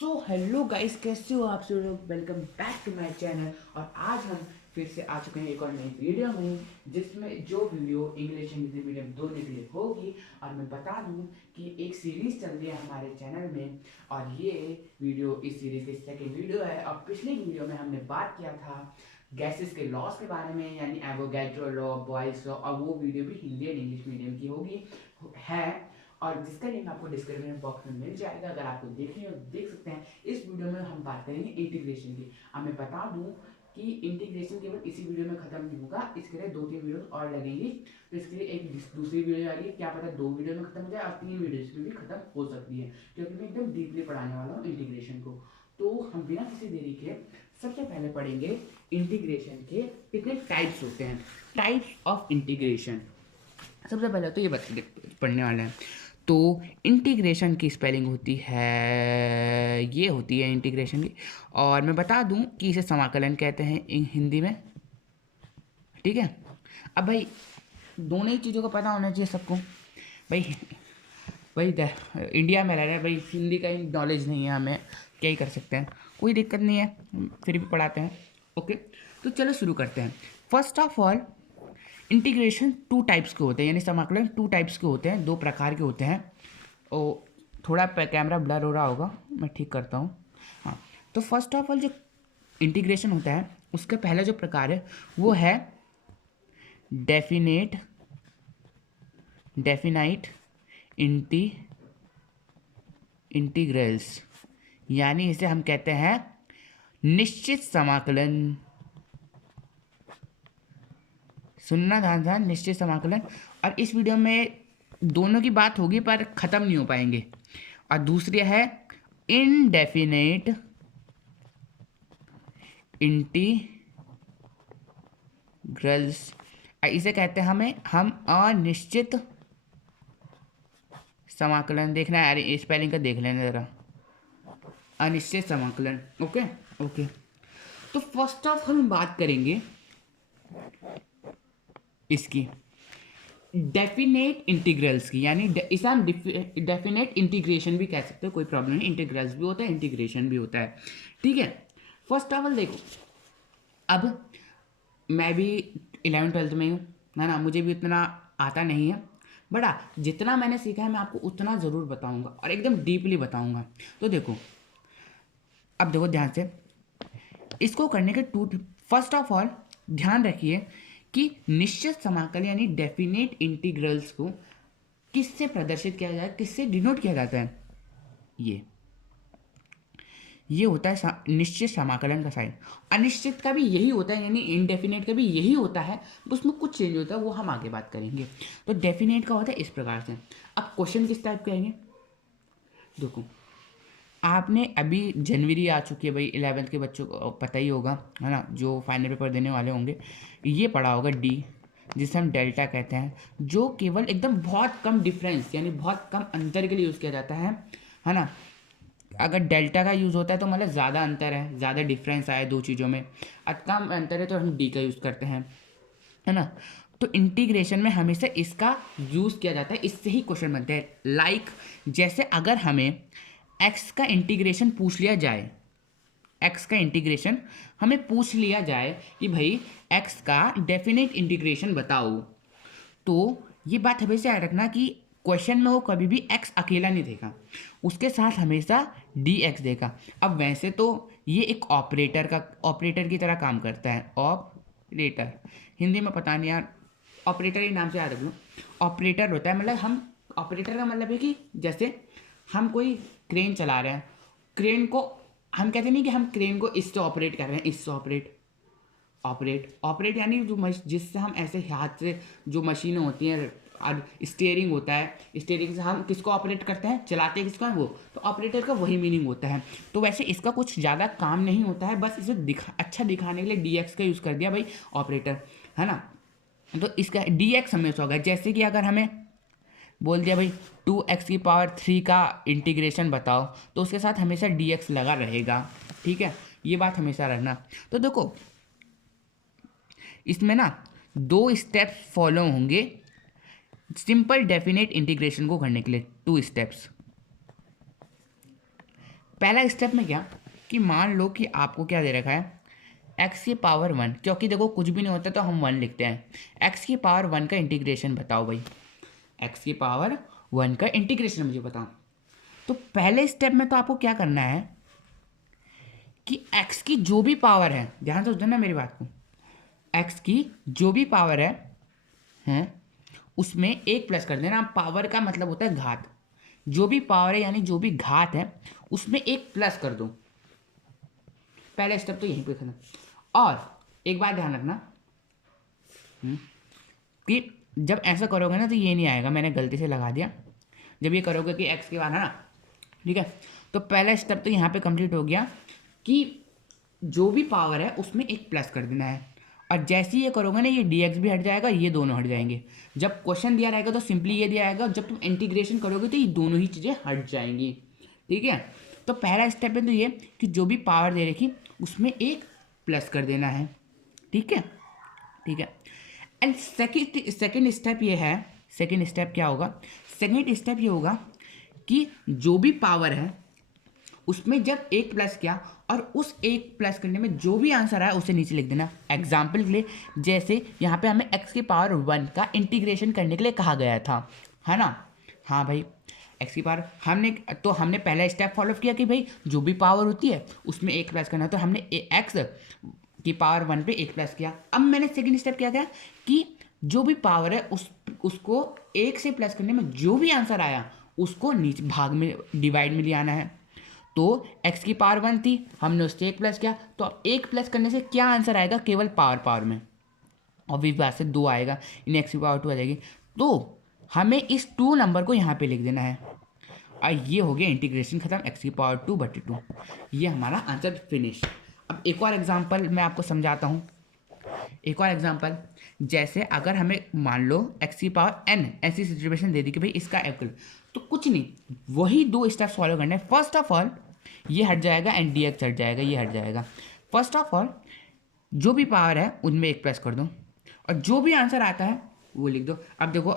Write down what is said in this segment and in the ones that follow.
Hello guys, कैसे हो आप सब लोग। Welcome back to my channel. और आज हम फिर से आ चुके हैं एक और नई वीडियो में, जिसमें जो वीडियो इंग्लिश हिंदी मीडियम दोनों के लिए होगी। और मैं बता दूं कि एक सीरीज चल रही है हमारे चैनल में, और ये वीडियो इस सीरीज की सेकंड वीडियो है। और पिछली वीडियो में हमने बात किया था गैसेस के लॉस के बारे में, यानी एवोगैड्रो लॉ, बॉयल्स लॉ, और वो वीडियो भी हिंदी और इंग्लिश मीडियम की होगी है। और जिसका लिंक आपको डिस्क्रिप्शन बॉक्स में मिल जाएगा, अगर आपको देखनी हो देख सकते हैं। इस वीडियो में हम बात करेंगे इंटीग्रेशन की। अब मैं बता दूं कि इंटीग्रेशन केवल इसी वीडियो में खत्म नहीं होगा, इसके लिए 2-3 वीडियो और लगेंगी। तो इसके लिए एक दूसरी वीडियो आ रही है, क्या पता 2 वीडियो में खत्म हो जाए, और 3 वीडियोज में भी खत्म हो सकती है, क्योंकि मैं एकदम डीपली पढ़ाने वाला हूँ इंटीग्रेशन को। तो हम बिना किसी देरी के सबसे पहले पढ़ेंगे इंटीग्रेशन के कितने टाइप्स होते हैं, टाइप्स ऑफ इंटीग्रेशन। सबसे पहले तो ये पढ़ने वाले हैं। तो इंटीग्रेशन की स्पेलिंग होती है, ये होती है इंटीग्रेशन की। और मैं बता दूं कि इसे समाकलन कहते हैं हिंदी में, ठीक है। अब भाई दोनों ही चीज़ों का पता होना चाहिए सबको। भाई भाई इंडिया में रह रहे हैं भाई, हिंदी का ही नॉलेज नहीं है हमें, क्या ही कर सकते हैं, कोई दिक्कत नहीं है, फिर भी पढ़ाते हैं। ओके, तो चलो शुरू करते हैं। First of all, integration 2 types के होते हैं, यानी समाकलन 2 टाइप्स के होते हैं, 2 प्रकार के होते हैं। ओ, थोड़ा कैमरा ब्लर हो रहा होगा, मैं ठीक करता हूँ। हाँ, तो फर्स्ट ऑफ ऑल जो इंटीग्रेशन होता है, उसका पहला जो प्रकार है वो है डेफिनेट डेफिनाइट इंटीग्रल्स, यानी इसे हम कहते हैं निश्चित समाकलन। सुनना ध्यान ध्यान, निश्चित समाकलन। और इस वीडियो में दोनों की बात होगी पर ख़त्म नहीं हो पाएंगे। और दूसरी है इनडेफिनेट इंटीग्रल्स, इसे कहते हैं हम अनिश्चित समाकलन। देखना है यार, स्पेलिंग का देख लेना ज़रा, अनिश्चित समाकलन। ओके ओके, तो फर्स्ट ऑफ हम बात करेंगे इसकी डेफिनेट इंटीग्रल्स की, यानी इसे हम डेफिनेट इंटीग्रेशन भी कह सकते हो, कोई प्रॉब्लम नहीं। इंटीग्रल्स भी होता है, इंटीग्रेशन भी होता है, ठीक है। फर्स्ट ऑफ ऑल देखो, अब मैं भी 11th-12th में हूँ, है ना, मुझे भी उतना आता नहीं है, बड़ा जितना मैंने सीखा है मैं आपको उतना ज़रूर बताऊंगा, और एकदम डीपली बताऊंगा। तो देखो, अब देखो ध्यान से, इसको करने के फर्स्ट ऑफ ऑल ध्यान रखिए कि निश्चित समाकल यानी डेफिनेट इंटीग्रल्स को किससे प्रदर्शित किया जाए, किससे डिनोट किया जाता है। ये होता है निश्चित समाकलन का साइन। अनिश्चित का भी यही होता है, यानी इनडेफिनेट का भी यही होता है, उसमें कुछ चेंज होता है, वो हम आगे बात करेंगे। तो डेफिनेट का होता है इस प्रकार से। अब क्वेश्चन किस टाइप के आएंगे, देखो, आपने अभी जनवरी आ चुकी है भाई, 11th के बच्चों को पता ही होगा, है ना, जो फाइनल पेपर देने वाले होंगे, ये पढ़ा होगा डी, जिसे हम डेल्टा कहते हैं, जो केवल एकदम बहुत कम डिफरेंस यानी बहुत कम अंतर के लिए यूज़ किया जाता है ना। अगर डेल्टा का यूज़ होता है तो मतलब ज़्यादा अंतर है, ज़्यादा डिफरेंस आए दो चीज़ों में, कम अंतर है तो हम डी का यूज़ करते हैं, है ना। तो इंटीग्रेशन में हमेशा इसका यूज़ किया जाता है, इससे ही क्वेश्चन बनते हैं। लाइक जैसे अगर हमें एक्स का इंटीग्रेशन पूछ लिया जाए, एक्स का इंटीग्रेशन हमें पूछ लिया जाए कि भाई एक्स का डेफिनेट इंटीग्रेशन बताओ, तो ये बात हमेशा याद रखना कि क्वेश्चन में वो कभी भी एक्स अकेला नहीं देगा, उसके साथ हमेशा डी एक्स देगा। अब वैसे तो ये एक ऑपरेटर की तरह काम करता है, ऑपरेटर, हिंदी में पता नहीं यार, ऑपरेटर ही नाम से याद रख लो। ऑपरेटर होता है, मतलब हम, ऑपरेटर का मतलब है कि जैसे हम कोई क्रेन चला रहे हैं, क्रेन को हम कहते नहीं कि हम क्रेन को इससे ऑपरेट कर रहे हैं, इससे ऑपरेट यानी जो जिससे हम ऐसे हाथ से, जो मशीनें होती हैं और स्टीयरिंग होता है, स्टीयरिंग से हम किसको ऑपरेट करते हैं, चलाते हैं किसको है वो, तो ऑपरेटर का वही मीनिंग होता है। तो वैसे इसका कुछ ज़्यादा काम नहीं होता है, बस इसे अच्छा दिखाने के लिए डी एक्स का यूज़ कर दिया भाई, ऑपरेटर, है ना। तो इसका डी एक्स हमेशा होगा, जैसे कि अगर हमें बोल दिया भाई 2x⁻³ का इंटीग्रेशन बताओ, तो उसके साथ हमेशा डी एक्स लगा रहेगा, ठीक है, ये बात हमेशा रहना। तो देखो इसमें ना 2 स्टेप्स फॉलो होंगे सिंपल डेफिनेट इंटीग्रेशन को करने के लिए, 2 स्टेप्स। पहला स्टेप में क्या कि मान लो कि आपको क्या दे रखा है एक्स की पावर वन, क्योंकि देखो कुछ भी नहीं होता तो हम वन लिखते हैं। एक्स की पावर वन का इंटीग्रेशन बताओ भाई, एक्स की पावर वन का इंटीग्रेशन मुझे बताओ। तो पहले स्टेप में तो आपको क्या करना है कि एक्स की जो भी पावर है, ध्यान से सुनना मेरी बात को, एक्स की जो भी पावर है उसमें एक प्लस कर देना। पावर का मतलब होता है घात, जो भी पावर है यानी जो भी घात है उसमें एक प्लस कर दो। पहला स्टेप तो यहीं पे खत्म। और एक बात ध्यान रखना कि जब ऐसा करोगे ना तो ये नहीं आएगा, मैंने गलती से लगा दिया। जब ये करोगे कि एक्स के बाद है ना, ठीक है, तो पहला स्टेप तो यहाँ पे कंप्लीट हो गया कि जो भी पावर है उसमें एक प्लस कर देना है। और जैसे ही ये करोगे ना ये dx भी हट जाएगा, ये दोनों हट जाएंगे। जब क्वेश्चन दिया रहेगा तो सिंपली ये दिया आएगा, जब तुम इंटीग्रेशन करोगे तो ये दोनों ही चीज़ें हट जाएंगी। ठीक है, तो पहला स्टेप है तो ये कि जो भी पावर दे रखी उसमें एक प्लस कर देना है। ठीक है, ठीक है। एंड सेकेंड स्टेप ये है, सेकेंड स्टेप क्या होगा, सेकेंड स्टेप ये होगा कि जो भी पावर है उसमें जब एक प्लस किया और उस एक प्लस करने में जो भी आंसर आया उसे नीचे लिख देना। एग्जाम्पल के लिए जैसे यहाँ पे हमें एक्स की पावर वन का इंटीग्रेशन करने के लिए कहा गया था, है ना। हाँ भाई, एक्स की पावर हमने पहला स्टेप फॉलो किया कि भाई जो भी पावर होती है उसमें एक प्लस करना, तो हमने एक्स की पावर वन पे एक प्लस किया। अब मैंने सेकंड स्टेप क्या किया कि जो भी पावर है उसको एक से प्लस करने में जो भी आंसर आया उसको नीचे भाग में डिवाइड में ले आना है। तो x की पावर वन थी, हमने उससे एक प्लस किया, तो अब एक प्लस करने से क्या आंसर आएगा, केवल पावर में, और भी बात से दो आएगा, इन x की पावर टू आ जाएगी। तो हमें इस टू नंबर को यहाँ पे लिख देना है और ये हो गया इंटीग्रेशन खत्म, x की पावर टू बटे टू, ये हमारा आंसर फिनिश। अब एक और एग्जाम्पल मैं आपको समझाता हूँ, एक और एग्जाम्पल, जैसे अगर हमें मान लो x की पावर n ऐसी सिचुएशन दे दी कि भाई इसका एप्पल, तो कुछ नहीं, वही दो स्टेप्स फॉलो करने हैं। फर्स्ट ऑफ ऑल ये हट जाएगा एंड dx हट जाएगा, ये हट जाएगा। फर्स्ट ऑफ ऑल जो भी पावर है उनमें एक प्लस कर दो और जो भी आंसर आता है वो लिख दो। अब देखो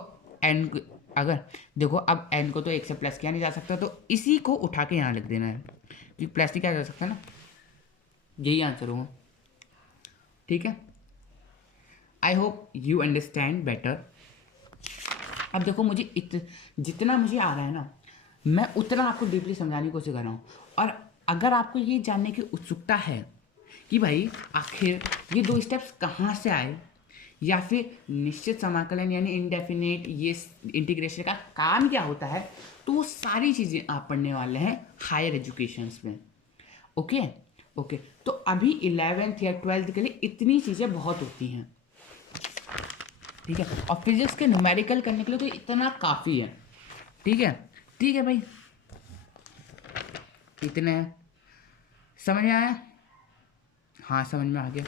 n अगर देखो अब n को तो एक से प्लस किया नहीं जा सकता, तो इसी को उठा के यहाँ लिख देना है, क्योंकि प्लस नहीं किया जा सकता ना, यही आंसर होगा। ठीक है, I hope you understand better. अब देखो मुझे जितना मुझे आ रहा है ना मैं उतना आपको डीपली समझाने की कोशिश कर रहा हूँ। और अगर आपको ये जानने की उत्सुकता है कि भाई आखिर ये दो स्टेप्स कहाँ से आए या फिर निश्चित समाकलन यानी इनडेफिनेट ये इंटीग्रेशन का काम क्या होता है, तो वो सारी चीज़ें आप पढ़ने वाले हैं हायर एजुकेशंस में। ओके ओके, तो अभी 11th या 12th के लिए इतनी चीज़ें बहुत होती हैं, ठीक है, और फिजिक्स के न्यूमेरिकल करने के लिए तो इतना काफ़ी है। ठीक है, ठीक है भाई, इतने समझ में आया, हाँ समझ में आ गया।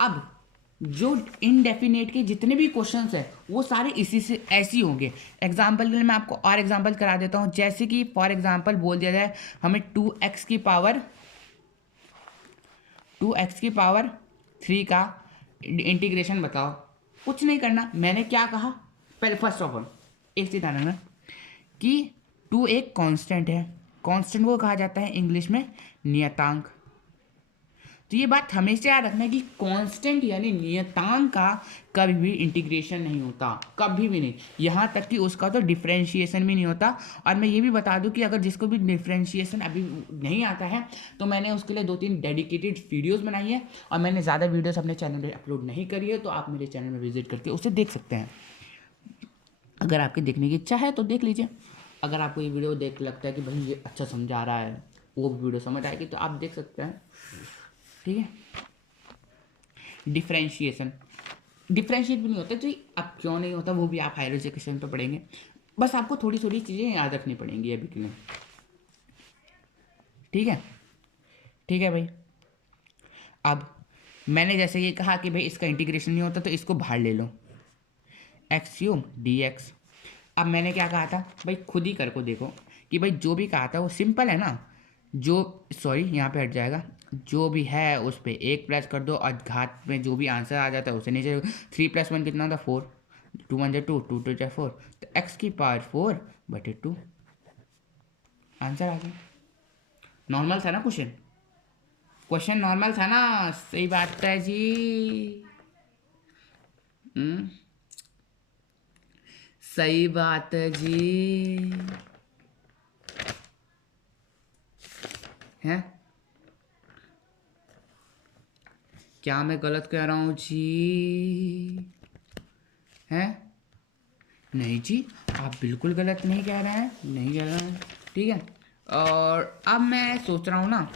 अब जो इनडेफिनेट के जितने भी क्वेश्चंस हैं वो सारे इसी से ऐसे होंगे। एग्जाम्पल के लिए मैं आपको और एग्जाम्पल करा देता हूँ, जैसे कि फॉर एग्जाम्पल बोल दिया जाए हमें 2x की पावर 3 का इंटीग्रेशन बताओ। कुछ नहीं करना, मैंने क्या कहा पहले, फर्स्ट ऑफ ऑल एक चीज ध्यान रखना कि 2 एक कांस्टेंट है, कांस्टेंट को कहा जाता है इंग्लिश में नियतांक। तो ये बात हमेशा याद रखना कि कांस्टेंट यानी नियतांक का कभी भी इंटीग्रेशन नहीं होता, कभी भी नहीं, यहाँ तक कि उसका तो डिफरेंशिएशन भी नहीं होता। और मैं ये भी बता दूं कि अगर जिसको भी डिफरेंशिएशन अभी नहीं आता है तो मैंने उसके लिए 2-3 डेडिकेटेड वीडियोस बनाई है और मैंने ज़्यादा वीडियोस अपने चैनल पर अपलोड नहीं करी है, तो आप मेरे चैनल में विजिट करके उसे देख सकते हैं। अगर आपके देखने की इच्छा है तो देख लीजिए। अगर आपको ये वीडियो देख लगता है कि भाई ये अच्छा समझा रहा है, वो भी वीडियो समझ आएगी, तो आप देख सकते हैं। ठीक है, डिफरेंशिएट भी नहीं होता, तो अब क्यों नहीं होता वो भी आप हायर एजुकेशन पे पढ़ेंगे, बस आपको थोड़ी थोड़ी चीज़ें याद रखनी पड़ेंगी अभी के लिए। ठीक है, ठीक है भाई। अब मैंने जैसे ये कहा कि भाई इसका इंटीग्रेशन नहीं होता तो इसको बाहर ले लो, एक्स³ dx। अब मैंने क्या कहा था भाई, खुद ही कर को देखो कि भाई जो भी कहा था वो सिंपल है ना, जो सॉरी यहाँ पे हट जाएगा, जो भी है उस पर एक प्लस कर दो और घात में जो भी आंसर आ जाता है उसे नीचे। 3 + 1 कितना था 4, 2 × 2, 2 × 2 4, तो x की पावर 4 बटे 2 आंसर आ गया। नॉर्मल था ना क्वेश्चन, क्वेश्चन नॉर्मल था ना। सही बात है जी। हम्म, सही बात है जी। हैं, क्या मैं गलत कह रहा हूँ जी? हैं, नहीं जी, आप बिल्कुल गलत नहीं कह रहे हैं, नहीं कह रहे हैं। ठीक है, और अब मैं सोच रहा हूँ ना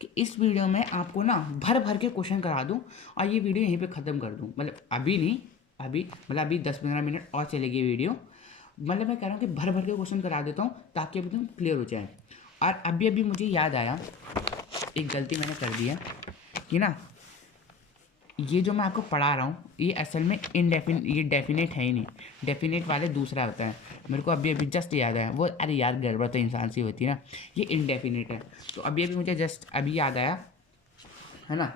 कि इस वीडियो में आपको ना भर भर के क्वेश्चन करा दूं और ये वीडियो यहीं पे ख़त्म कर दूं। मतलब अभी नहीं, अभी मतलब अभी 10-15 मिनट और चलेगी वीडियो। मतलब मैं कह रहा हूँ कि भर भर के क्वेश्चन करा देता हूँ ताकि अभी तुम क्लियर हो जाए। और अभी अभी मुझे याद आया, एक गलती मैंने कर दी है कि ना, ये जो मैं आपको पढ़ा रहा हूँ ये असल में ये डेफिनेट है ही नहीं। डेफिनेट वाले दूसरा होता है। मेरे को अभी अभी जस्ट याद आया वो, अरे यार गड़बड़ तो इंसान सी होती है ना। ये इनडेफिनेट है। तो अभी अभी मुझे जस्ट अभी याद आया, है ना,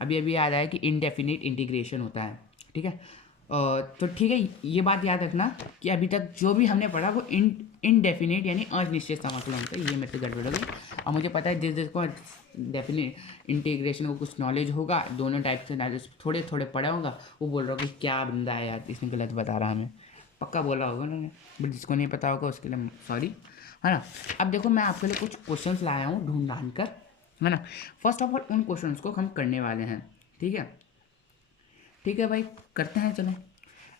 अभी अभी याद आया कि इनडेफिनिट इंटीग्रेशन होता है। ठीक है, तो ठीक है, ये बात याद रखना कि अभी तक जो भी हमने पढ़ा वो इनडेफिनिट यानी अनिश्चित समझ होता है। ये मेरे से गड़बड़ हो गई। और मुझे पता है जिसको डेफिनेट इंटीग्रेशन को कुछ नॉलेज होगा, दोनों टाइप से नॉलेज थोड़े थोड़े पढ़ा होगा, वो बोल रहा होगा कि क्या बंदा है यार, इसने गलत बता रहा हमें। पक्का बोला होगा उन्होंने, बट जिसको नहीं पता होगा उसके लिए सॉरी, है ना। अब देखो मैं आपके लिए कुछ क्वेश्चंस लाया हूँ ढूंढ ढांड कर, है ना। फर्स्ट ऑफ ऑल उन क्वेश्चंस को हम करने वाले हैं। ठीक है, ठीक है भाई, करते हैं चलो।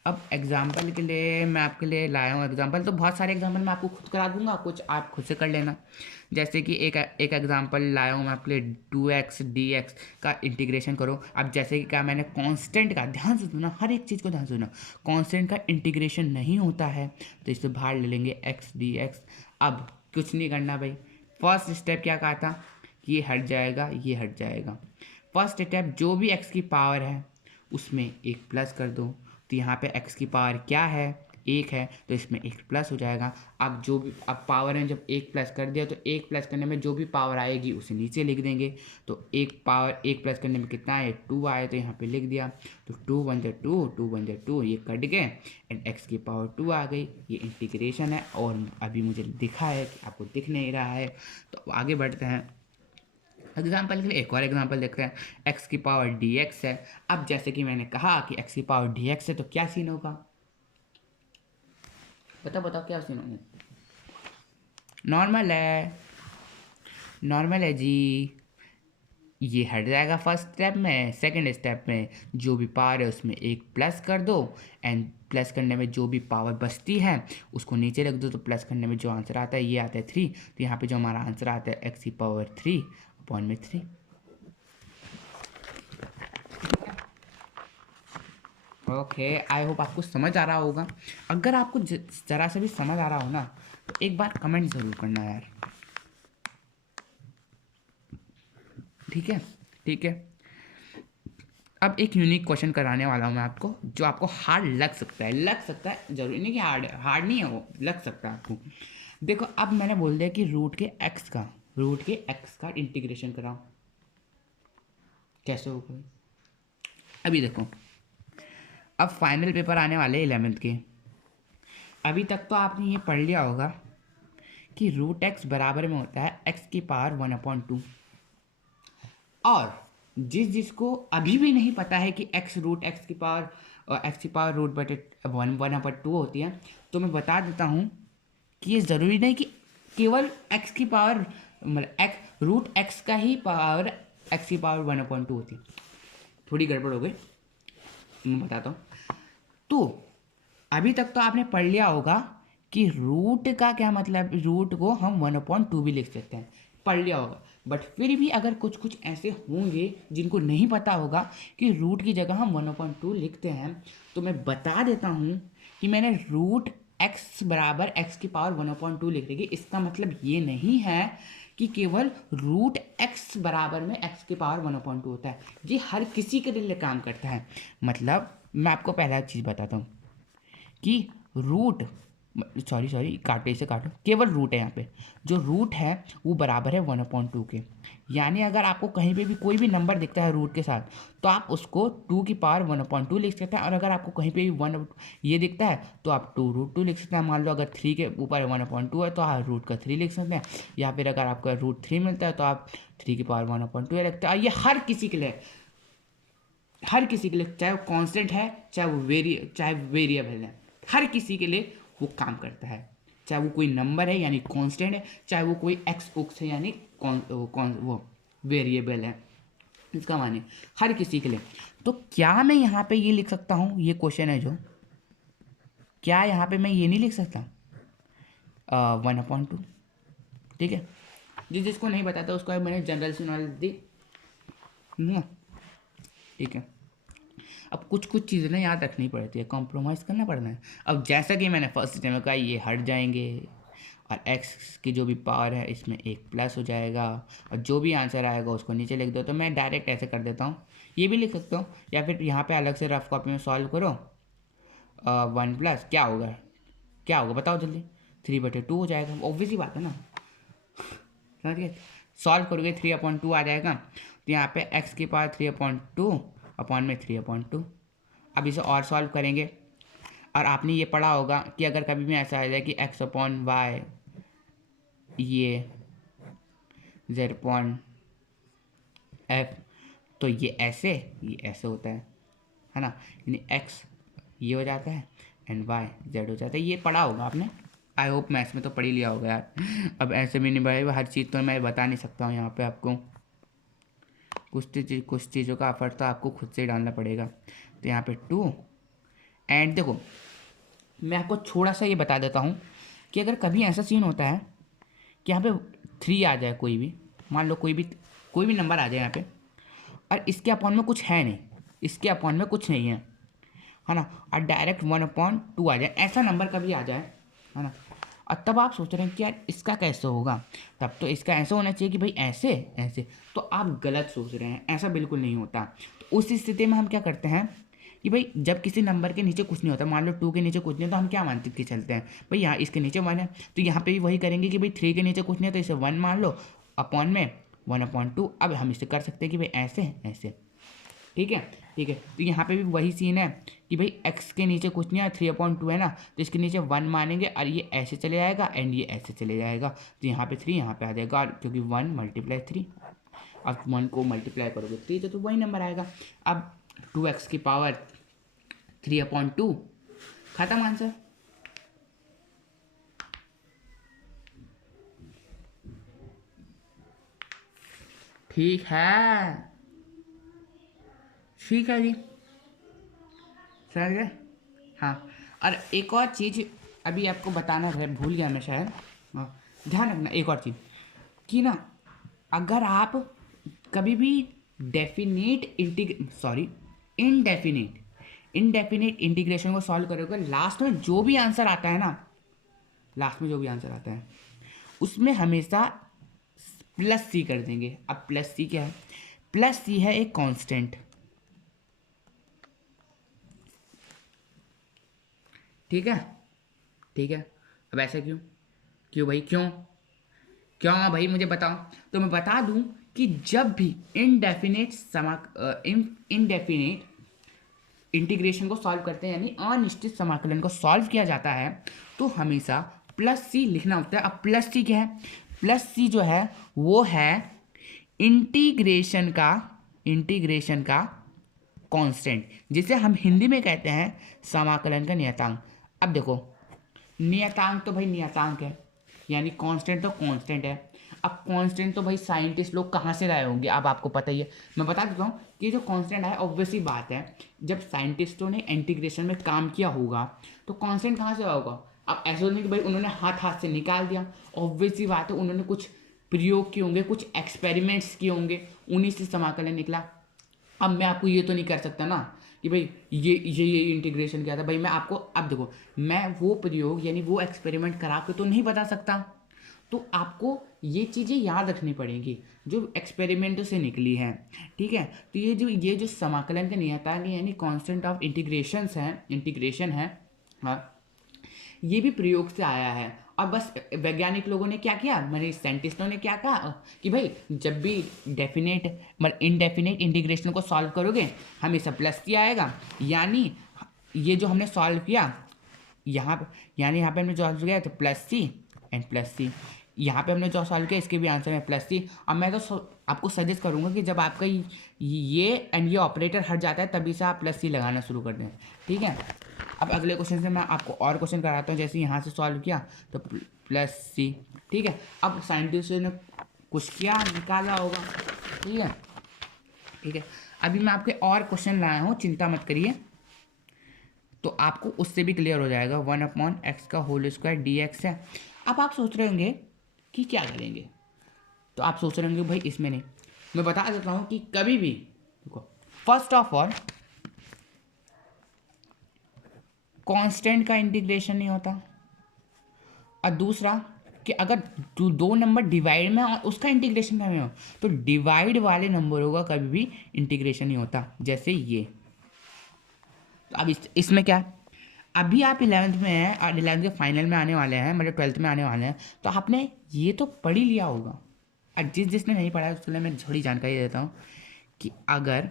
अब एग्जाम्पल के लिए मैं आपके लिए लाया हूँ एग्जाम्पल, तो बहुत सारे एग्जाम्पल मैं आपको खुद करा दूंगा, कुछ आप खुद से कर लेना। जैसे कि एक एग्जाम्पल लाया हूँ मैं आपके लिए, 2x dx का इंटीग्रेशन करो। अब जैसे कि क्या मैंने कांस्टेंट का, ध्यान से सुना, हर एक चीज़ को ध्यान से सुना, कांस्टेंट का इंटीग्रेशन नहीं होता है तो इसे बाहर ले लेंगे x dx। अब कुछ नहीं करना भाई, फर्स्ट स्टेप क्या कहा था कि ये हट जाएगा, ये हट जाएगा। फर्स्ट स्टेप, जो भी x की पावर है उसमें एक प्लस कर दो। तो यहाँ पे x की पावर क्या है, एक है, तो इसमें एक प्लस हो जाएगा। अब जो भी अब पावर है, जब एक प्लस कर दिया तो एक प्लस करने में जो भी पावर आएगी उसे नीचे लिख देंगे। तो एक पावर एक प्लस करने में कितना है, 2 आए, तो यहाँ पे लिख दिया। तो 2 1 2, 2 1 2, ये कट गए एंड x की पावर 2 आ गई। ये इंटीग्रेशन है और अभी मुझे दिखा है कि आपको दिख नहीं रहा है। तो आगे बढ़ते हैं, एग्जाम्पल के लिए एक और एग्जाम्पल देखते हैं। x की पावर dx है। अब जैसे कि मैंने कहा कि x की पावर dx है तो क्या सीन होगा, बताओ बताओ क्या सीन होगा। नॉर्मल है, नॉर्मल है जी। ये हट जाएगा फर्स्ट स्टेप में। सेकंड स्टेप में जो भी पावर है उसमें एक प्लस कर दो एंड प्लस करने में जो भी पावर बचती है उसको नीचे रख दो। तो प्लस करने में जो आंसर आता है ये आता है 3। तो यहाँ पे जो हमारा आंसर आता है x की पावर 3/3। ओके, आई होप आपको समझ आ रहा होगा। अगर आपको ज़रा से भी समझ आ रहा हो ना तो एक बार कमेंट ज़रूर करना यार। ठीक है, ठीक है। अब एक यूनिक क्वेश्चन कराने वाला हूँ मैं आपको, जो आपको हार्ड लग सकता है, लग सकता है, जरूरी नहीं कि हार्ड है, हार्ड नहीं है वो, लग सकता है आपको। देखो अब मैंने बोल दिया कि रूट के एक्स का इंटीग्रेशन कराओ, कैसे होगा। अभी देखो, अब फाइनल पेपर आने वाले 11th के। अभी तक तो आपने ये पढ़ लिया होगा कि रूट एक्स बराबर में होता है x की पावर 1/2। और जिसको अभी भी नहीं पता है कि एक्स की पावर रूट बटे 1/2 होती है, तो मैं बता देता हूँ कि ये ज़रूरी नहीं कि केवल x की पावर, मतलब रूट एक्स का ही पावर x की पावर 1/2 होती है। थोड़ी गड़बड़ हो गई, मैं बताता हूँ। तो अभी तक तो आपने पढ़ लिया होगा कि रूट का क्या मतलब, रूट को हम 1/2 भी लिख सकते हैं, पढ़ लिया होगा। बट फिर भी अगर कुछ कुछ ऐसे होंगे जिनको नहीं पता होगा कि रूट की जगह हम 1/2 लिखते हैं, तो मैं बता देता हूँ कि मैंने रूट एक्स बराबर एक्स की पावर 1/2 लिख दी। इसका मतलब ये नहीं है कि केवल रूट एक्स बराबर में एक्स की पावर 1/2 होता है। ये हर किसी के लिए काम करता है। मतलब मैं आपको पहला चीज़ बताता हूँ कि रूट सॉरी काटो, इसे काटो, केवल रूट है यहाँ पे, जो रूट है वो बराबर है 1/2 के। यानी अगर आपको कहीं पे भी कोई भी नंबर दिखता है रूट के साथ तो आप उसको 2 की पावर 1/2 लिख सकते हैं, और अगर आपको कहीं पे भी 1 ये दिखता है तो आप 2√2 लिख सकते हैं। मान लो अगर 3 के ऊपर 1/2 है तो आप रूट का 3 लिख सकते हैं, या फिर अगर आपको √3 मिलता है तो आप 3 की पावर 1/2 लिखते हैं। और ये हर किसी के लिए, हर किसी के लिए, चाहे वो कांस्टेंट है चाहे वेरिएबल है, हर किसी के लिए वो काम करता है। चाहे वो कोई नंबर है यानी कांस्टेंट है, चाहे वो कोई एक्स उक्स है यानी वो वेरिएबल है, इसका माने हर किसी के लिए। तो क्या मैं यहाँ पे ये लिख सकता हूँ, ये क्वेश्चन है जो, क्या यहाँ पे मैं ये नहीं लिख सकता 1/2? ठीक है, जिसको नहीं बताता उसको मैंने जनरल से नॉलेज दी। ठीक है, अब कुछ कुछ चीज़ें ना याद रखनी पड़ती है, कॉम्प्रोमाइज़ करना पड़ता है। अब जैसा कि मैंने फर्स्ट टाइम कहा, ये हट जाएंगे और x की जो भी पावर है इसमें एक प्लस हो जाएगा, और जो भी आंसर आएगा उसको नीचे लिख दो। तो मैं डायरेक्ट ऐसे कर देता हूँ, ये भी लिख सकता हूँ, या फिर यहाँ पे अलग से रफ कॉपी में सॉल्व करो। 1 प्लस क्या होगा, क्या होगा बताओ जल्दी, 3/2 हो जाएगा, ऑब्वियसली बात है ना, समझ गए। सॉल्व करोगे 3/2 आ जाएगा, तो यहाँ पे x की पावर 3/2 अपॉन में 3/2। अब इसे और सॉल्व करेंगे, और आपने ये पढ़ा होगा कि अगर कभी भी ऐसा आ जाए कि x/y ये z/f, तो ये ऐसे होता है ना, यानी x ये हो जाता है एंड y z हो जाता है। ये पढ़ा होगा आपने, आई होप मैथ्स में तो पढ़ ही लिया होगा यार। अब ऐसे भी नहीं पढ़ेगा, हर चीज़ तो मैं बता नहीं सकता हूँ यहाँ पे आपको, कुछ चीज़ों का एफर्ट तो आपको खुद से ही डालना पड़ेगा। तो यहाँ पे 2 एंड देखो, मैं आपको थोड़ा सा ये बता देता हूँ कि अगर कभी ऐसा सीन होता है कि यहाँ पे 3 आ जाए, मान लो कोई भी नंबर आ जाए यहाँ पे, और इसके अपॉन में कुछ है नहीं, इसके अपॉन में कुछ नहीं है ना, और डायरेक्ट 1/2 आ जाए, ऐसा नंबर कभी आ जाए, है ना, और तब आप सोच रहे हैं कि यार इसका कैसे होगा, तब तो इसका ऐसा होना चाहिए कि भाई ऐसे ऐसे, तो आप गलत सोच रहे हैं, ऐसा बिल्कुल नहीं होता। तो उस स्थिति में हम क्या करते हैं कि भाई जब किसी नंबर के नीचे कुछ नहीं होता, मान लो 2 के नीचे कुछ नहीं है, तो हम क्या मानते के चलते हैं भाई यहाँ इसके नीचे 1 है, तो यहाँ पे भी वही करेंगे कि भाई 3 के नीचे कुछ नहीं है तो इसे 1 मान लो, अपॉन में 1/2। अब हम इसे कर सकते हैं कि भाई ऐसे ऐसे, ठीक है। तो यहाँ पे भी वही सीन है कि भाई x के नीचे कुछ नहीं है, 3/2 है ना, तो इसके नीचे 1 मानेंगे और ये ऐसे चले जाएगा एंड ये ऐसे चले जाएगा, तो यहाँ पे 3 यहाँ पे आ जाएगा, और क्योंकि 1 × 3, अब 1 को मल्टीप्लाई करोगे 3 तो वही नंबर आएगा। अब 2x की पावर 3/2, खत्म आंसर। ठीक है जी, समझ गए। हाँ, और एक और चीज़ अभी आपको बताना है, भूल गया मैं शायद, हाँ ध्यान रखना एक और चीज़ कि ना, अगर आप कभी भी इनडेफिनेट इंटीग्रेशन को सॉल्व करोगे, लास्ट में जो भी आंसर आता है उसमें हमेशा +c कर देंगे। अब +c क्या है, +c है एक कांस्टेंट, ठीक है। अब ऐसा क्यों भाई, क्यों भाई मुझे बताओ। तो मैं बता दूं कि जब भी इनडेफिनेट इंटीग्रेशन को सॉल्व करते हैं, यानी अनिश्चित समाकलन को सॉल्व किया जाता है, तो हमेशा +c लिखना होता है। अब +c क्या है, +c जो है वो है इंटीग्रेशन का कांस्टेंट, जिसे हम हिंदी में कहते हैं समाकलन का नियतांक। अब देखो, नियतांक तो भाई नियतांक है, यानी कांस्टेंट तो कांस्टेंट है। अब कांस्टेंट तो भाई साइंटिस्ट लोग कहाँ से लाए होंगे, अब आपको पता ही है। मैं बता देता हूँ कि जो कांस्टेंट है, ऑब्वियसली बात है, जब साइंटिस्टों ने इंटीग्रेशन में काम किया होगा तो कांस्टेंट कहाँ से होगा। अब ऐसा नहीं कि भाई उन्होंने हाथ से निकाल दिया, ऑब्वियसली बात है उन्होंने कुछ प्रयोग किए होंगे, कुछ एक्सपेरिमेंट्स किए होंगे, उन्हीं से समाकलन निकला। अब मैं आपको ये तो नहीं कर सकता ना कि भाई ये इंटीग्रेशन क्या था भाई, मैं आपको, अब देखो, मैं वो प्रयोग यानी वो एक्सपेरिमेंट करा के तो नहीं बता सकता, तो आपको ये चीज़ें याद रखनी पड़ेंगी जो एक्सपेरिमेंटों से निकली हैं, ठीक है। तो ये जो समाकलन का नियतांक यानी कांस्टेंट ऑफ इंटीग्रेशन है, हाँ, ये भी प्रयोग से आया है। और बस वैज्ञानिक लोगों ने क्या किया, मैंने साइंटिस्टों ने क्या कहा कि भाई जब भी डेफिनेट मतलब इनडेफिनेट इंटीग्रेशन को सॉल्व करोगे हमेशा प्लस सी आएगा। यानी ये जो हमने सॉल्व किया यहाँ पे, यानी यहाँ पे हमने जो सॉल्व किया तो प्लस सी एंड प्लस सी, यहाँ पे हमने जो सॉल्व किया इसके भी आंसर है प्लस सी। अब मैं तो आपको सजेस्ट करूँगा कि जब आपका ये एंड ये ऑपरेटर हट जाता है तभी से आप प्लस सी लगाना शुरू कर दें, ठीक है। अब अगले क्वेश्चन से मैं आपको और क्वेश्चन कराता हूँ। जैसे यहाँ से सॉल्व किया तो प्लस सी, ठीक है। अब साइंटिस्ट ने कुछ किया, निकाला होगा, ठीक है, ठीक है। अभी मैं आपके और क्वेश्चन लाया हूँ, चिंता मत करिए, तो आपको उससे भी क्लियर हो जाएगा। 1/x का होल स्क्वायर dx है। अब आप सोच रहे होंगे कि क्या करेंगे, तो आप सोच रहे होंगे भाई इसमें नहीं, मैं बता देता हूँ कि कभी भी देखो, फर्स्ट ऑफ ऑल कांस्टेंट का इंटीग्रेशन नहीं होता, और दूसरा कि अगर दो नंबर डिवाइड में और उसका इंटीग्रेशन में हो तो डिवाइड वाले नंबरों का कभी भी इंटीग्रेशन नहीं होता, जैसे ये। तो अब इसमें क्या है, अभी आप 11th में हैं और 11th के फाइनल में आने वाले हैं, मतलब 12th में आने वाले हैं, तो आपने ये तो पढ़ ही लिया होगा। और जिसने नहीं पढ़ा उसके लिए मैं थोड़ी जानकारी देता हूँ कि अगर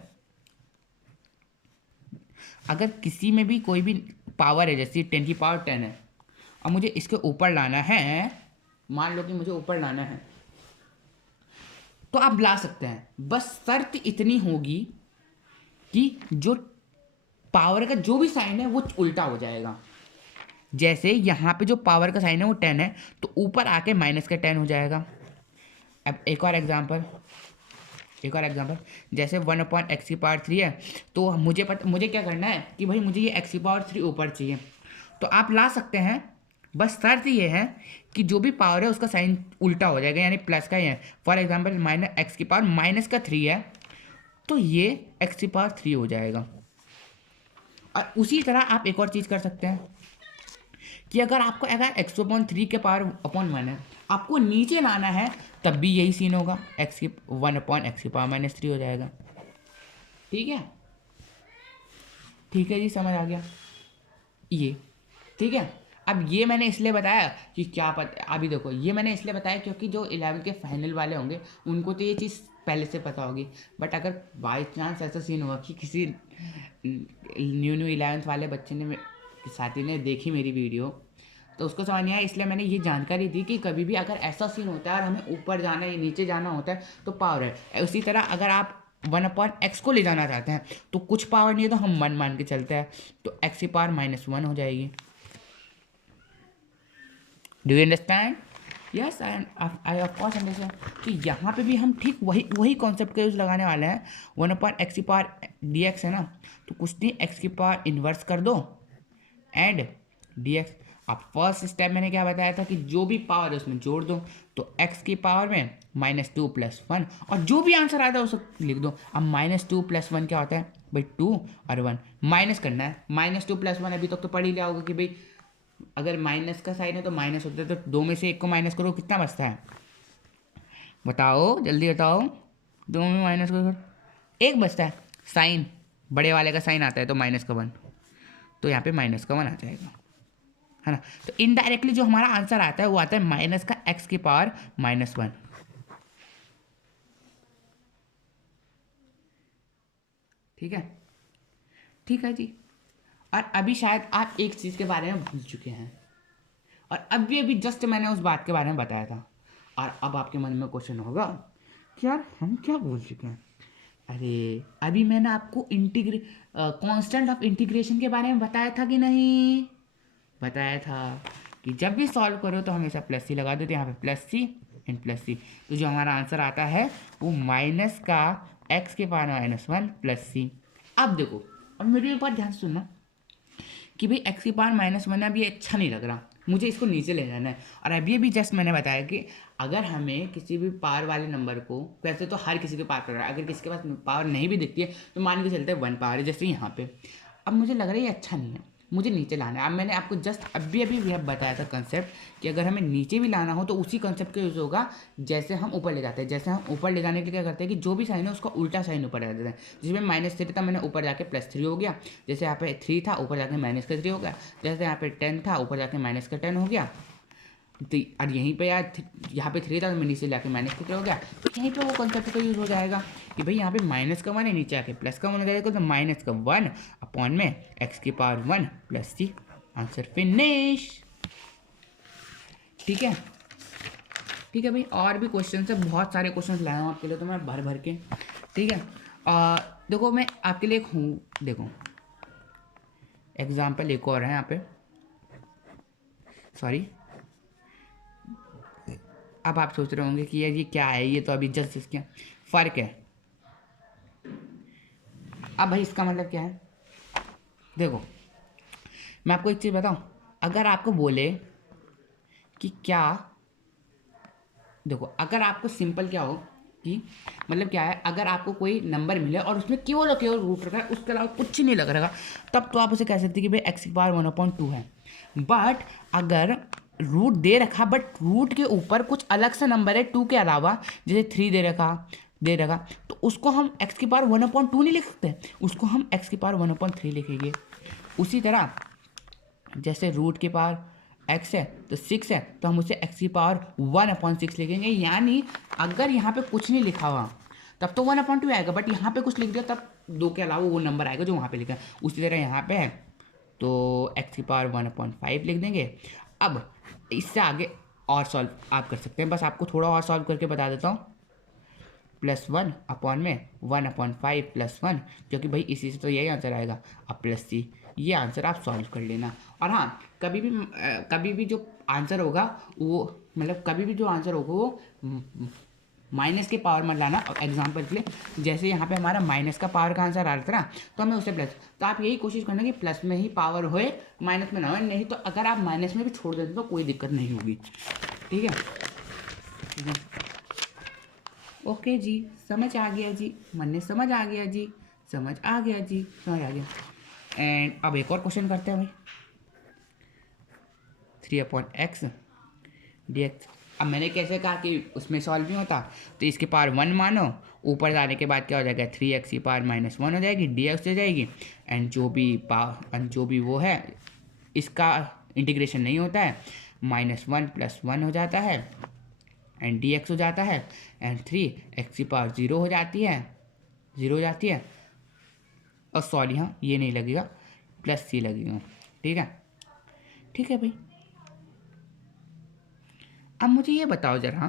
किसी में भी कोई भी पावर है, जैसे 10 की पावर 10 है और मुझे इसके ऊपर लाना है, मान लो कि मुझे ऊपर लाना है, तो आप ला सकते हैं, बस शर्त इतनी होगी कि जो पावर का जो भी साइन है वो उल्टा हो जाएगा। जैसे यहाँ पे जो पावर का साइन है वो 10 है, तो ऊपर आके माइनस का 10 हो जाएगा। अब एक और एग्जांपल, जैसे 1/x की पावर 3 है, तो मुझे क्या करना है कि भाई मुझे ये x की पावर 3 ऊपर चाहिए, तो आप ला सकते हैं, बस शर्त ये है कि जो भी पावर है उसका साइन उल्टा हो जाएगा, यानी प्लस का ही है। फॉर एग्जांपल -x की पावर -3 है, तो ये x की पावर 3 हो जाएगा। और उसी तरह आप एक और चीज़ कर सकते हैं कि अगर x/3 के पावर अपॉन 1 है, आपको नीचे लाना है, तब भी यही सीन होगा, 1/x की पावर -3 हो जाएगा, ठीक है, ठीक है जी, समझ आ गया ये, ठीक है। अब ये मैंने इसलिए बताया कि क्या पता, अभी देखो ये मैंने इसलिए बताया क्योंकि जो 11th के फाइनल वाले होंगे उनको तो ये चीज़ पहले से पता होगी, बट अगर बाई चांस ऐसा सीन हुआ कि किसी न्यू 11th वाले बच्चे ने, साथी ने देखी मेरी वीडियो, तो उसको समझ नहीं आया, इसलिए मैंने ये जानकारी दी कि कभी भी अगर ऐसा सीन होता है और हमें ऊपर जाना है नीचे जाना होता है तो पावर है। उसी तरह अगर आप 1/x को ले जाना चाहते हैं तो कुछ पावर नहीं है तो हम 1 मान के चलते हैं, तो x की पावर -1 हो जाएगी। Do you understand? Yes, I of course understand. तो यहाँ पे भी हम ठीक वही कॉन्सेप्ट का यूज लगाने वाले हैं। 1/x की पावर dx है ना, तो कुछ नहीं, x की पावर इन्वर्स कर दो एंड dx। अब फर्स्ट स्टेप मैंने क्या बताया था कि जो भी पावर है उसमें जोड़ दो, तो x की पावर में -2 + 1, और जो भी आंसर आता है उसको लिख दो। अब -2 + 1 क्या होता है भाई, 2 और 1 माइनस करना है। -2 + 1 अभी तक तो पढ़ ही लिया होगा कि भाई अगर माइनस का साइन है तो माइनस होता है, तो दो में से एक को माइनस करो, कितना बचता है बताओ, जल्दी बताओ, दो में माइनस करो, एक बचता है, साइन बड़े वाले का साइन आता है तो -1, तो यहाँ पे -1 आ जाएगा, है ना। तो इनडायरेक्टली जो हमारा आंसर आता है वो आता है माइनस का x की पावर -1, ठीक है, ठीक है जी। और अभी शायद आप एक चीज़ के बारे में भूल चुके हैं, और अभी जस्ट मैंने उस बात के बारे में बताया था, और अब आपके मन में क्वेश्चन होगा कि यार हम क्या भूल चुके हैं। अरे अभी मैंने आपको कांस्टेंट ऑफ इंटीग्रेशन के बारे में बताया था कि नहीं, बताया था कि जब भी सॉल्व करो तो हमेशा प्लस सी लगा दो, तो यहाँ पे प्लस सी एंड प्लस सी, तो जो हमारा आंसर आता है वो माइनस का x की पावर -1 प्लस सी। अब देखो, अब मेरी एक बात ध्यान से सुनना कि भाई x की पावर -1 अब ये अच्छा नहीं लग रहा, मुझे इसको नीचे ले जाना है। और अभी जस्ट मैंने बताया कि अगर हमें किसी भी पावर वाले नंबर को, वैसे तो हर किसी के पावर कर रहा है, अगर किसी के पास पावर नहीं भी दिखती है तो मान के चलते हैं 1 पावर है, जैसे यहाँ पे। अब मुझे लग रहा है ये अच्छा नहीं है, मुझे नीचे लाना है। अब मैंने आपको जस्ट अभी अभी यह बताया था कंसेप्ट कि अगर हमें नीचे भी लाना हो तो उसी कंसेप्ट का यूज़ होगा जैसे हम ऊपर ले जाते हैं। जैसे हम ऊपर ले जाने के लिए क्या करते हैं कि जो भी साइन है उसका उल्टा साइन ऊपर लगा देते हैं। जिसमें -3 था मैंने ऊपर जाके +3 हो गया। जैसे यहाँ पे 3 था ऊपर जाके -3 हो गया। जैसे यहाँ पे 10 था ऊपर जाके -10 हो गया। तो और यहीं पे यार यहाँ पे 3 था तो मैं नीचे लाके -3 हो गया। तो यहीं पे वो कंसेप्ट का यूज़ हो जाएगा कि भाई यहाँ पे -1 है, नीचे आके +1 हो जाएगा। तो -1 अपॉन में x⁻1 + c। Answer finish. ठीक है, ठीक है भाई। और भी क्वेश्चन है, बहुत सारे क्वेश्चन लाया हूँ आपके लिए तो मैं भर भर के। ठीक है, देखो मैं आपके लिए हूँ, देखो एग्जाम्पल एक और है यहाँ पे, सॉरी। अब आप सोच रहे होंगे कि यार ये क्या है, ये तो अभी जस्ट इसके फ़र्क है। अब भाई इसका मतलब क्या है, देखो मैं आपको एक चीज़ बताऊं। अगर आपको बोले कि क्या, देखो अगर आपको सिंपल क्या हो कि मतलब क्या है, अगर आपको कोई नंबर मिले और उसमें केवल रूट रखा है, उसके अलावा कुछ नहीं लग रहा, तब तो आप उसे कह सकते हैं कि भाई x⁻1/2 है। बट अगर रूट दे रखा, बट रूट के ऊपर कुछ अलग सा नंबर है 2 के अलावा, जैसे 3 दे रखा, तो उसको हम x⁻1/2 नहीं लिख सकते, उसको हम x⁻1/3 लिखेंगे। उसी तरह जैसे रूट के पावर x है तो 6 है, तो हम उसे x⁻1/6 लिखेंगे। यानी अगर यहाँ पे कुछ नहीं लिखा हुआ तब तो 1/2 आएगा, बट यहाँ पे कुछ लिख दिया तब 2 के अलावा वो नंबर आएगा जो वहाँ पे लिखा है। उसी तरह यहाँ पे है तो x⁻1/5 लिख देंगे। अब इससे आगे और सॉल्व आप कर सकते हैं, बस आपको थोड़ा और सॉल्व करके बता देता हूँ। +1 अपॉन में 1/5 +1, क्योंकि भाई इसी से तो यही आंसर आएगा। अब +c, ये आंसर आप सॉल्व कर लेना। और हाँ, कभी भी जो आंसर होगा वो मतलब कभी भी जो आंसर होगा वो माइनस के पावर में लाना। एग्जांपल के लिए जैसे यहाँ पे हमारा माइनस का पावर का आंसर आ रहा था ना, तो हमें उसे प्लस, तो आप यही कोशिश करना कि प्लस में ही पावर होए, माइनस में ना हो। नहीं तो अगर आप माइनस में भी छोड़ देते तो कोई दिक्कत नहीं होगी। ठीक है, ठीक है, ओके जी, समझ आ गया जी, मन ने समझ आ गया जी, समझ आ गया जी, समझ आ गया। एंड अब एक और क्वेश्चन करते हैं भाई। 3/x dx। अब मैंने कैसे कहा कि उसमें सॉल्व नहीं होता, तो इसके पावर 1 मानो, ऊपर जाने के बाद क्या हो जाएगा 3x⁻−1 हो जाएगी, dx हो जाएगी। एंड जो भी वो है इसका इंटीग्रेशन नहीं होता है, -1 + 1 हो जाता है एंड dx हो जाता है। एंड 3x⁻0 हो जाती है, 0 हो जाती है। और सॉरी हाँ ये नहीं लगेगा, +c लगेगा। ठीक है, ठीक है भाई। अब मुझे ये बताओ जरा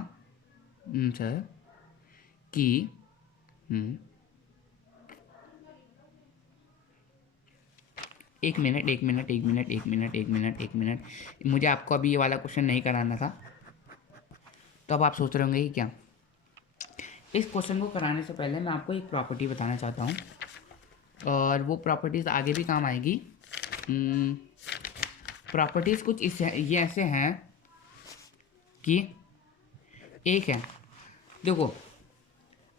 सर कि एक मिनट, मुझे आपको अभी ये वाला क्वेश्चन नहीं कराना था, तो अब आप सोच रहे होंगे कि क्या। इस क्वेश्चन को कराने से पहले मैं आपको एक प्रॉपर्टी बताना चाहता हूँ, और वो प्रॉपर्टीज़ आगे भी काम आएगी। प्रॉपर्टीज़ कुछ ये ऐसे हैं कि एक है, देखो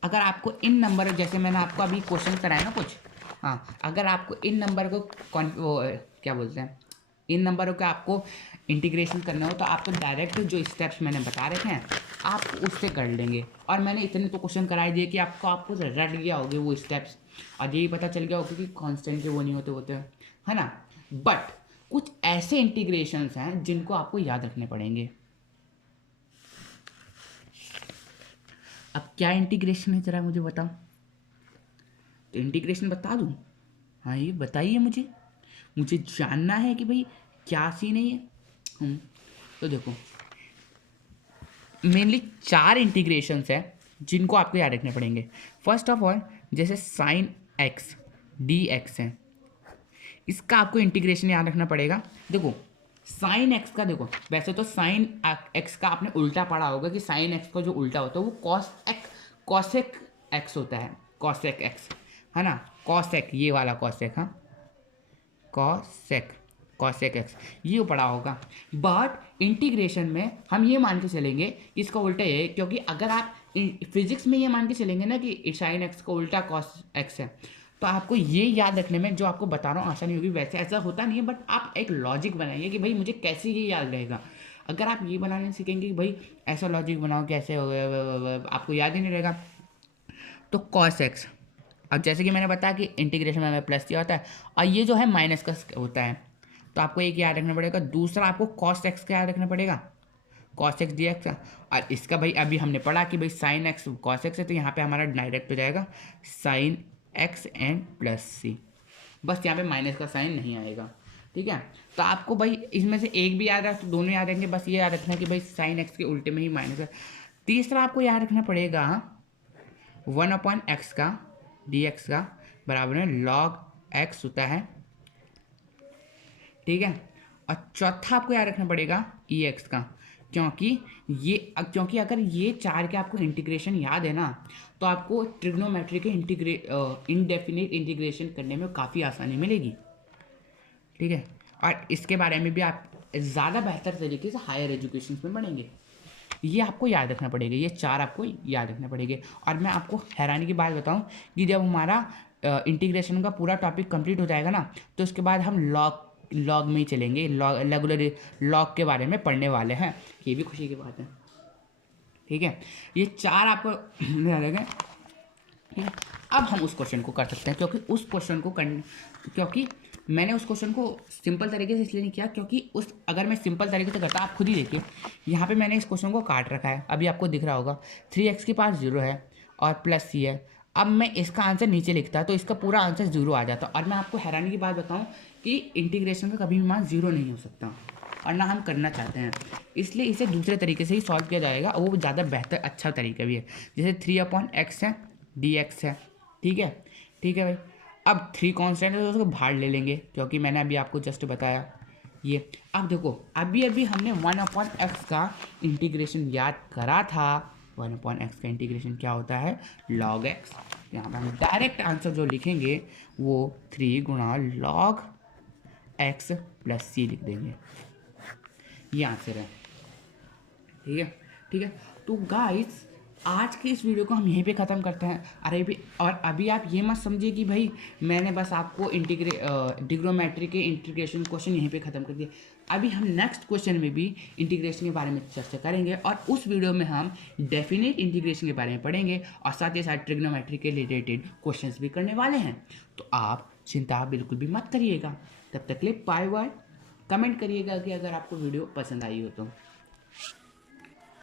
अगर आपको इन नंबर, जैसे मैंने आपको अभी क्वेश्चन कराया ना कुछ, हाँ अगर आपको इन नंबर को क्या बोलते हैं, इन नंबरों का आपको इंटीग्रेशन करना हो तो आपको डायरेक्ट जो स्टेप्स मैंने बता रखे हैं आप उससे कर लेंगे। और मैंने इतने तो क्वेश्चन कराए दिए कि आपको रट गया होगे वो स्टेप्स, और यही पता चल गया होगा कि कांस्टेंट के वो नहीं होते है ना। बट कुछ ऐसे इंटीग्रेशंस हैं जिनको आपको याद रखने पड़ेंगे। अब क्या इंटीग्रेशन है जरा मुझे बताओ, तो इंटीग्रेशन बता दूं? हाँ ये बताइए, मुझे जानना है कि भाई क्या सीन है ये। तो देखो मेनली 4 इंटीग्रेशंस है जिनको आपको याद रखने पड़ेंगे। फर्स्ट ऑफ ऑल जैसे sin x dx है, इसका आपको इंटीग्रेशन याद रखना पड़ेगा। देखो sin x का, देखो वैसे तो sin x का आपने उल्टा पढ़ा होगा कि sin x का जो उल्टा होता है वो cosec x होता है, cosec x है ना, cosec ये वाला cosec, हाँ cosec x ये पढ़ा होगा। बट इंटीग्रेशन में हम ये मान के चलेंगे इसका उल्टा है, क्योंकि अगर आप फिजिक्स में ये मान के चलेंगे ना कि sin x का उल्टा cos x है, तो आपको ये याद रखने में जो आपको बता रहा हूँ आसानी होगी, वैसे ऐसा होता नहीं है, बट आप एक लॉजिक बनाइए कि भाई मुझे कैसे ये याद रहेगा। अगर आप ये बनाने सीखेंगे कि भाई ऐसा लॉजिक बनाओ कैसे हो गया, आपको याद ही नहीं रहेगा। तो कॉस एक्स, अब जैसे कि मैंने बताया कि इंटीग्रेशन में हमें प्लस दिया होता है और ये जो है माइनस का होता है, तो आपको एक याद रखना पड़ेगा। दूसरा आपको कॉस एक्स का याद रखना पड़ेगा, कॉस एक्स डी एक्स का। और इसका भाई अभी हमने पढ़ा कि भाई साइन एक्स कॉस एक्स है, तो यहाँ पे हमारा डायरेक्ट हो जाएगा साइन एक्स एंड प्लस सी, बस यहाँ पे माइनस का साइन नहीं आएगा। ठीक है, तो आपको भाई इसमें से एक भी याद रहा तो दोनों याद रखेंगे, बस ये याद रखना कि भाई साइन एक्स के उल्टे में ही माइनस है। तीसरा आपको याद रखना पड़ेगा 1/x का डी एक्स का बराबर में लॉग एक्स होता है। ठीक है, और चौथा आपको याद रखना पड़ेगा ई एक्स का, क्योंकि अगर ये चार के आपको इंटीग्रेशन याद है ना, तो आपको ट्रिग्नोमेट्री के इनडेफिनिट इंटीग्रेशन करने में काफ़ी आसानी मिलेगी। ठीक है, और इसके बारे में भी आप ज़्यादा बेहतर तरीके से हायर एजुकेशन में पढ़ेंगे। ये आपको याद रखना पड़ेगा, ये चार आपको याद रखने पड़ेंगे। और मैं आपको हैरानी की बात बताऊं कि जब हमारा इंटीग्रेशन का पूरा टॉपिक कंप्लीट हो जाएगा ना, तो उसके बाद हम लॉग में ही चलेंगे, रेगुलर लॉग के बारे में पढ़ने वाले हैं। ये भी खुशी की बात है। ठीक है, ये चार आपको याद रखें। ठीक है, अब हम उस क्वेश्चन को कर सकते हैं, क्योंकि मैंने उस क्वेश्चन को सिंपल तरीके से इसलिए नहीं किया, क्योंकि अगर मैं सिंपल तरीके से करता, आप खुद ही देखिए यहाँ पे मैंने इस क्वेश्चन को काट रखा है, अभी आपको दिख रहा होगा 3x के पास 0 है और प्लस सी है। अब मैं इसका आंसर नीचे लिखता तो इसका पूरा आंसर 0 आ जाता। और मैं आपको हैरानी की बात बताऊँ कि इंटीग्रेशन का कभी भी मान 0 नहीं हो सकता, और ना हम करना चाहते हैं, इसलिए इसे दूसरे तरीके से ही सॉल्व किया जाएगा, और वो ज़्यादा बेहतर अच्छा तरीका भी है। जैसे 3/x है डी एक्स है। ठीक है, ठीक है भाई, अब 3 कॉन्स्टेंट है तो उसको बाहर ले लेंगे, क्योंकि मैंने अभी आपको जस्ट बताया ये। अब देखो अभी हमने 1/x का इंटीग्रेशन याद करा था। 1/x का इंटीग्रेशन क्या होता है, log x। यहाँ पर हम डायरेक्ट आंसर जो लिखेंगे वो 3 गुणा log x प्लस सी लिख देंगे, ये आंसर है। ठीक है, ठीक है, तो गाइस आज के इस वीडियो को हम यहीं पे ख़त्म करते हैं। अभी आप ये मत समझिए कि भाई मैंने बस आपको डिग्रोमेट्री के इंटीग्रेशन क्वेश्चन यहीं पे ख़त्म कर दिए। अभी हम नेक्स्ट क्वेश्चन में भी इंटीग्रेशन के बारे में चर्चा करेंगे, और उस वीडियो में हम डेफिनेट इंटीग्रेशन के बारे में पढ़ेंगे, और साथ ही साथ ट्रिग्नोमेट्री के रिलेटेड क्वेश्चंस भी करने वाले हैं। तो आप चिंता बिल्कुल भी मत करिएगा। तब तक के लिए बाय बाय। कमेंट करिएगा कि अगर आपको वीडियो पसंद आई हो तो।